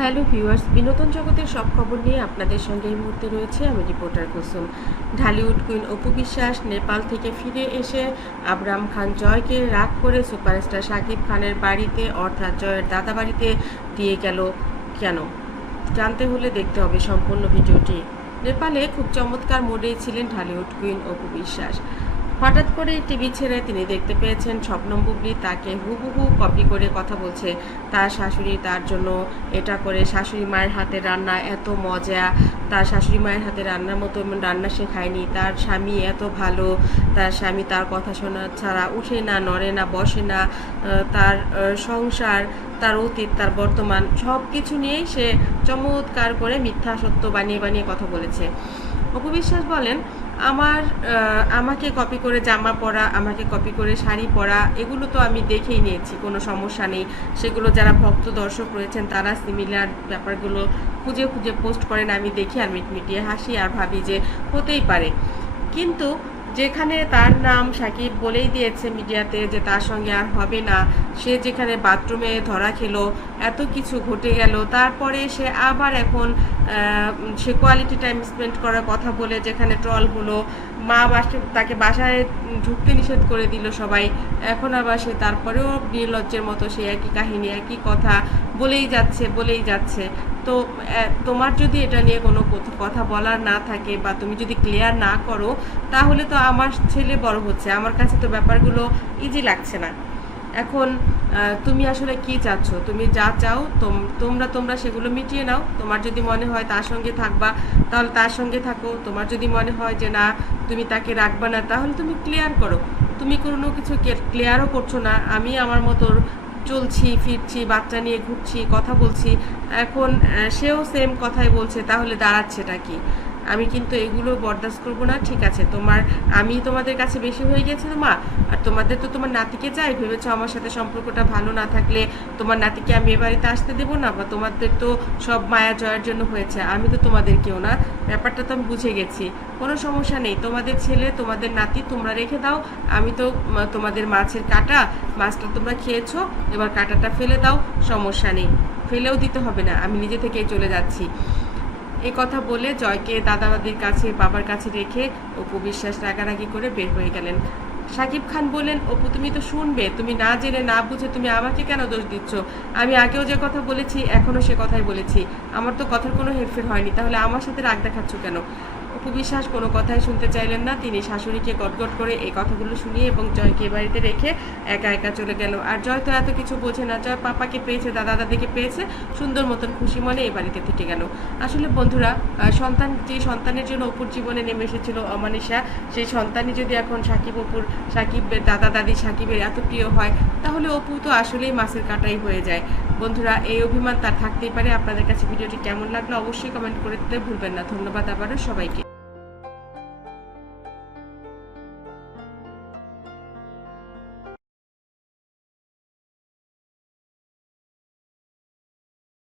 Hello viewers, বিনোদন জগতের সব খবর নিয়ে আপনাদের সঙ্গে এই মুহূর্তে রয়েছে আমি রিপোর্টার কুসুম। ঢালিউড কুইন অপু বিশ্বাস নেপাল থেকে ফিরে এসে আবরাম খান জয়কে রাগ করে সুপারস্টার শাকিব খানের বাড়িতে অর্থাৎ জয়ের দাদা বাড়িতে দিয়ে গেল কেন? জানতে হলে দেখতে হবে সম্পূর্ণ ভিডিওটি। নেপালে খুব চমৎকার মোডেই ছিলেন ঢালিউড কুইন অপু বিশ্বাস। হঠাৎ করে টিভি ছেড়ে তিনি দেখতে পেয়েছেন স্বপ্নম বুবলি তাকে হুবহু কপি করে কথা বলছে। তার শাশুড়ি তার জন্য এটা করে, শাশুড়ি মায়ের হাতে রান্না এত মজা, তার শাশুড়ি মায়ের হাতে রান্নার মতো রান্না শেখায়নি তার স্বামী এত ভালো, তার স্বামী তার কথা শোনা ছাড়া উঠে না, নড়ে না, বসে না তার সংসার, তার অতীত, তার বর্তমান সব কিছু নিয়েই সে চমৎকার করে মিথ্যা সত্য বানিয়ে বানিয়ে কথা বলেছে। অপবিশ্বাস বলেন আমার আমাকে কপি করে জামা পরা, আমাকে কপি করে শাড়ি পরা, এগুলো তো আমি দেখেই নিয়েছি, কোনো সমস্যা নেই। সেগুলো যারা ভক্ত দর্শক রয়েছেন, তারা সিমিলার ব্যাপারগুলো খুঁজে খুঁজে পোস্ট করেন, আমি দেখি আর মিটমিটিয়ে হাসি আর ভাবি যে হতেই পারে। কিন্তু যেখানে তার নাম সাকিব বলেই দিয়েছে মিডিয়াতে যে তার সঙ্গে আর হবে না। সে যেখানে বাথরুমে ধরা খেলো, এত কিছু ঘটে গেল। তারপরে সে আবার এখন সে কোয়ালিটি টাইম স্পেন্ড করার কথা বলে যেখানে ট্রল হলো। মা বাসে, তাকে বাসায় ঢুকতে নিষেধ করে দিল সবাই। এখন আবার সে তারপরেও নির্লজ্জের মতো সে একই কাহিনী, একই কথা। বলেই যাচ্ছে বলেই যাচ্ছে। তো তোমার যদি এটা নিয়ে কোনো কথা বলার না থাকে বা তুমি যদি ক্লিয়ার না করো, তাহলে তো আমার ছেলে বড় হচ্ছে। আমার কাছে তো ব্যাপারগুলো ইজি লাগছে না। এখন তুমি আসলে কি চাচ্ছ? তুমি যা চাও, তোম- তোমরা তোমরা সেগুলো মিটিয়ে নাও। তোমার যদি মনে হয় তার সঙ্গে থাকবা, তাহলে তার সঙ্গে থাকো। তোমার যদি মনে হয় যে না, তুমি তাকে রাখবা না, তাহলে তুমি ক্লিয়ার করো। তুমি কোনো কিছু ক্লিয়ারও করছ না। আমি আমার মতো চলছি, ফিরছি, বাচ্চা নিয়ে ঘুরছি, কথা বলছি। এখন সেও সেম কথাই বলছে, তাহলে দাঁড়াচ্ছেটা কি? আমি কিন্তু এগুলো বরদাস্ত করব না, ঠিক আছে। তোমার, আমি তোমাদের কাছে বেশি হয়ে গেছে মা। আর তোমাদের তো তোমার নাতিকে চাই, ভেবেছো আমার সাথে সম্পর্কটা ভালো না থাকলে তোমার নাতিকে আমি এ বাড়িতে আসতে দেবো না? বা তোমাদের তো সব মায়া জয়ের জন্য হয়েছে, আমি তো তোমাদের কেউ না। ব্যাপারটা তো আমি বুঝে গেছি। কোনো সমস্যা নেই, তোমাদের ছেলে, তোমাদের নাতি, তোমরা রেখে দাও। আমি তো তোমাদের মাছের কাটা, মাছটা তোমরা খেয়েছো, এবার কাটাটা ফেলে দাও, সমস্যা নেই। ফেলেও দিতে হবে না, আমি নিজে থেকেই চলে যাচ্ছি। এই কথা বলে জয়কে দাদা দাদির কাছে, বাবার কাছে রেখে অপু বিশ্বাস রাগারাগি করে বের হয়ে গেলেন। সাকিব খান বললেন, অপু, তুমি তো শুনবে। তুমি না জেনে না বুঝে তুমি আমাকে কেন দোষ দিচ্ছ? আমি আগেও যে কথা বলেছি, এখনও সে কথাই বলেছি। আমার তো কথার কোনো হেরফের হয়নি। তাহলে আমার সাথে রাগ দেখাচ্ছ কেন? অপু বিশ্বাস কোনো কথাই শুনতে চাইলেন না। তিনি শাশুড়িকে গটগট করে এই কথাগুলো শুনিয়ে এবং জয়কে বাড়িতে রেখে একা একা চলে গেল। আর জয় তো এত কিছু বোঝে না। জয় পাপাকে পেয়েছে, দাদা দাদিকে পেয়েছে, সুন্দর মতন খুশি মনে এই বাড়িতে থেকে গেল। আসলে বন্ধুরা সন্তান, যে সন্তানের জন্য অপুর জীবনে নেমে এসেছিল অমানিসা সেই সন্তানই যদি এখন সাকিব অপুর, সাকিবের দাদা দাদি সাকিবের এত প্রিয় হয়, তাহলে অপু তো আসলেই মাছের কাটাই হয়ে যায়। বন্ধুরা, এই অভিমান তার থাকতেই পারে। আপনাদের কাছে ভিডিওটি কেমন লাগল অবশ্যই কমেন্ট করে দিতে ভুলবেন না। ধন্যবাদ আবারও সবাইকে।